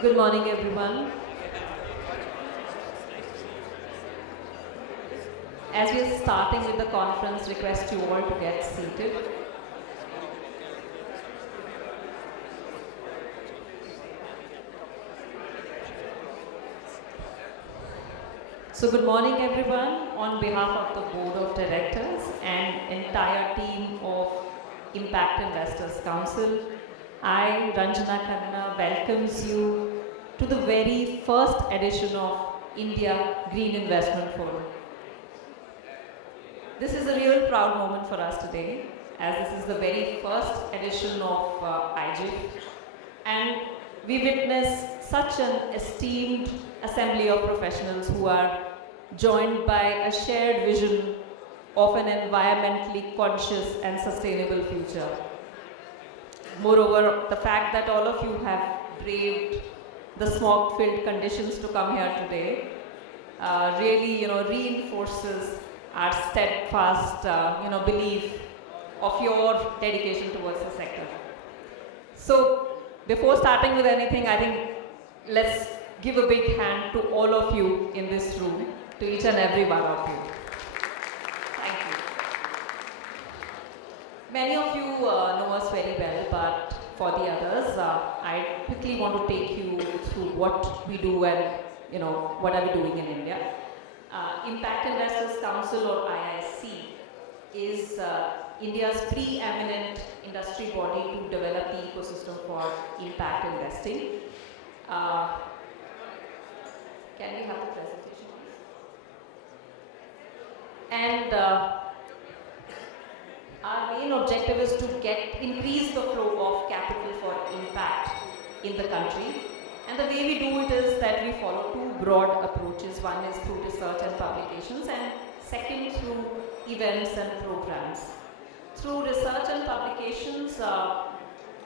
Good morning, everyone. As we are starting with the conference, request you all to get seated. So good morning, everyone. On behalf of the Board of Directors and entire team of Impact Investors Council, I, Ranjana Khanna, welcomes you to the very first edition of India Green Investment Forum. This is a real proud moment for us today, as this is the very first edition of IGIF, and we witness such an esteemed assembly of professionals who are joined by a shared vision of an environmentally conscious and sustainable future. Moreover, the fact that all of you have braved the smog-filled conditions to come here today really, reinforces our steadfast, belief of your dedication towards the sector. So, before starting with anything, I think let's give a big hand to all of you in this room, to each and every one of you. Thank you. Many of you know us very well, but for the others, I quickly want to take you through what we do and what are we doing in India. Impact Investors Council, or IIC, is India's preeminent industry body to develop the ecosystem for impact investing. Can we have the presentation, please? And our main objective is to increase the flow of capital for impact in the country. And the way we do it is that we follow two broad approaches. One is through research and publications, and second through events and programs. Through research and publications,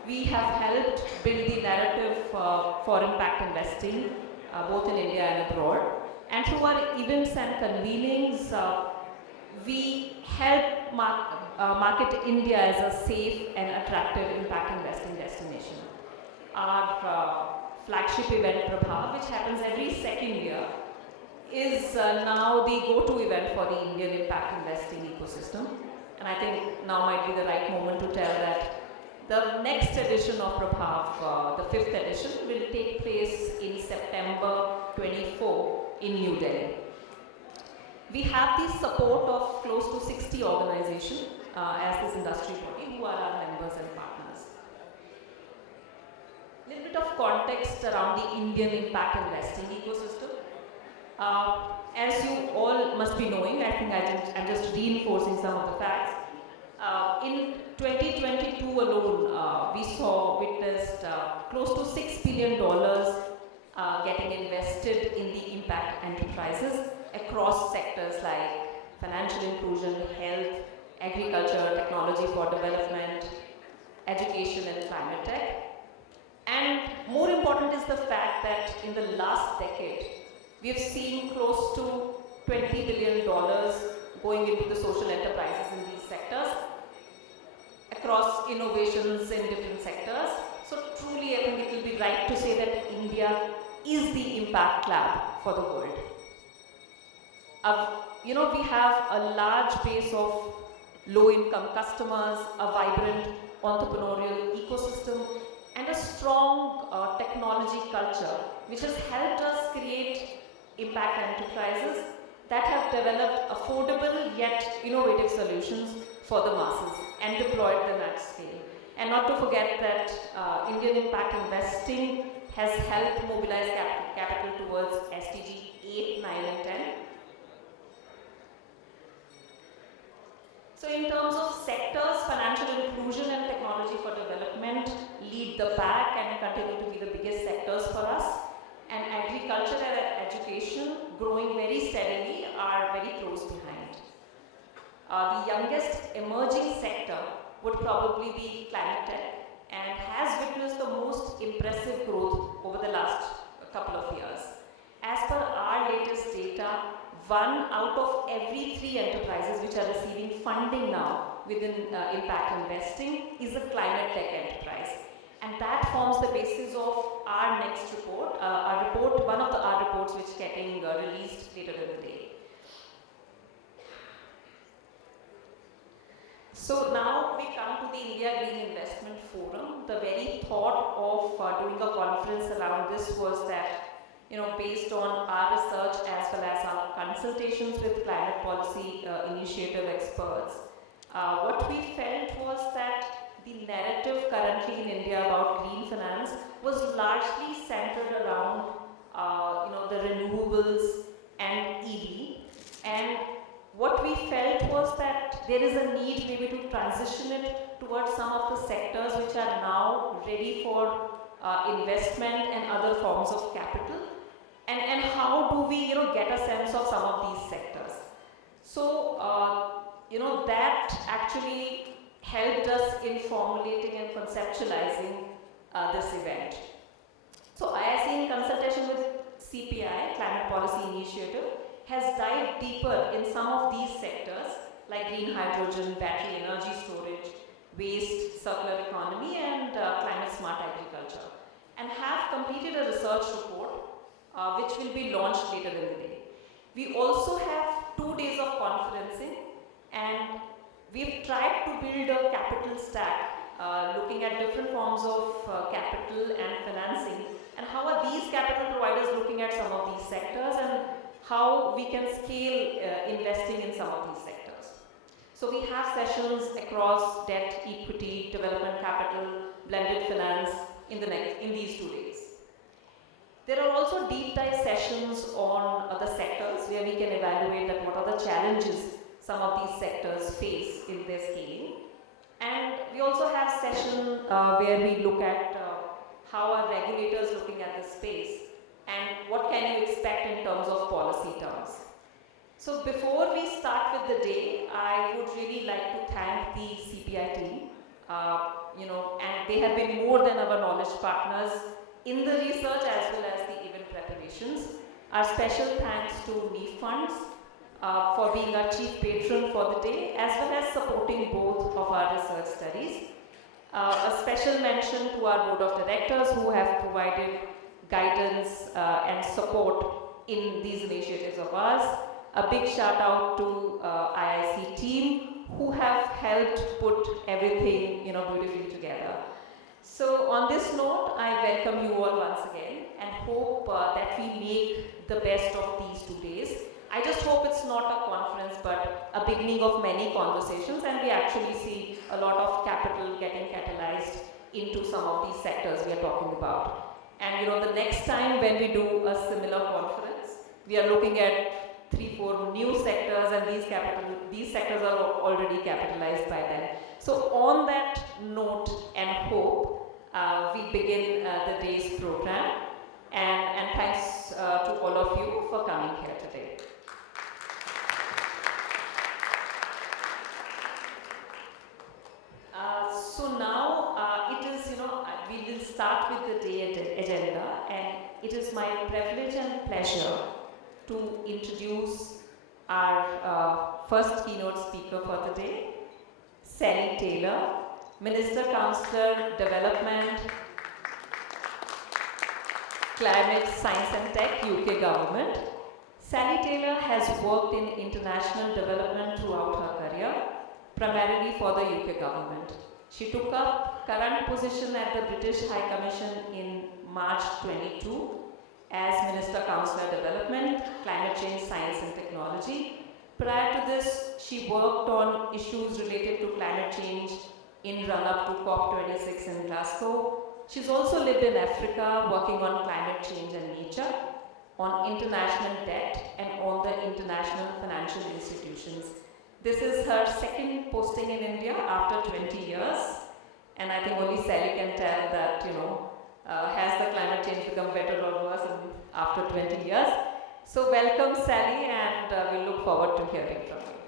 we have helped build the narrative for impact investing, both in India and abroad. And through our events and convenings, we help market India as a safe and attractive impact investing destination. Our flagship event, Prabha, which happens every second year, is now the go-to event for the Indian impact investing ecosystem. And I think now might be the right moment to tell that the next edition of Prabhav, the 5th edition, will take place in September 24 in New Delhi. We have the support of close to 60 organizations as this industry body who are our members and partners. A little bit of context around the Indian impact investing ecosystem. As you all must be knowing, I think I'm just reinforcing some of the facts. In 2022 alone, we witnessed close to $6 billion getting invested in the impact enterprises across sectors like financial inclusion, health, agriculture, technology for development, education, and climate tech. And more important is the fact that in the last decade, we have seen close to $20 billion going into the social enterprises in these sectors across innovations in different sectors. So truly, I think it will be right to say that India is the impact lab for the world. We have a large base of low-income customers, a vibrant entrepreneurial ecosystem, and a strong technology culture, which has helped us create impact enterprises that have developed affordable yet innovative solutions for the masses and deployed them at scale. And not to forget that Indian impact investing has helped mobilize capital towards SDG 8, 9, and 10. So in terms of sectors, financial inclusion and technology for development lead the pack and continue to be the biggest sectors for us. And agriculture and education, growing very steadily, are very close behind. The youngest emerging sector would probably be climate tech and has witnessed the most impressive growth over the last couple of years. As per our latest data, 1 out of every 3 enterprises which are receiving funding now within impact investing is a climate tech enterprise. And that forms the basis of our next report, one of our reports which is getting released later in the day. So now we come to the India Green Investment Forum. The very thought of doing a conference around this was that, based on our research as well as our consultations with climate policy initiative experts, what we felt was that the narrative currently in India about green finance was largely centered around, the renewables and EV. And what we felt was that there is a need maybe to transition it towards some of the sectors which are now ready for investment and other forms of capital. And how do we, get a sense of some of these sectors? So, that actually helped us in formulating and conceptualizing this event. So IIC, in consultation with CPI, Climate Policy Initiative, has dived deeper in some of these sectors like green hydrogen, battery energy storage, waste, circular economy, and climate smart agriculture, and have completed a research report which will be launched later in the day. We also have 2 days of conferencing, and we've tried to build a capital stack, looking at different forms of capital and financing, and how are these capital providers looking at some of these sectors, and how we can scale investing in some of these sectors. So we have sessions across debt, equity, development capital, blended finance in these 2 days. There are also deep dive sessions on other sectors where we can evaluate that what are the challenges some of these sectors face in their scaling. And we also have session where we look at how are regulators looking at the space and what can you expect in terms of policy terms. So before we start with the day, I would really like to thank the CPI team, and they have been more than our knowledge partners in the research as well as the event preparations. Our special thanks to NEEF Funds for being our chief patron for the day, as well as supporting both of our research studies. A special mention to our board of directors who have provided guidance and support in these initiatives of ours. A big shout out to IIC team who have helped put everything beautifully together. So on this note, I welcome you all once again and hope that we make the best of these 2 days. I just hope it's not a conference but a beginning of many conversations, and we actually see a lot of capital getting catalyzed into some of these sectors we are talking about. And the next time when we do a similar conference, we are looking at 3-4 new sectors, and these sectors are already capitalized by then. So on that note and hope, we begin the day's program, and thanks to all of you for coming here today. So now it is, we will start with the day agenda, and it is my privilege and pleasure to introduce our first keynote speaker for the day, Sally Taylor, Minister Councillor Development, Climate, Science and Tech, UK Government. Sally Taylor has worked in international development throughout her career, primarily for the UK government. She took up current position at the British High Commission in March 22 as Minister Councillor Development, Climate Change, Science and Technology. Prior to this, she worked on issues related to climate change in run-up to COP26 in Glasgow. She's also lived in Africa, working on climate change and nature, on international debt, and on the international financial institutions. This is her second posting in India after 20 years, and I think only Sally can tell that, has the climate change become better or worse after 20 years. So welcome, Sally, and we look forward to hearing from you.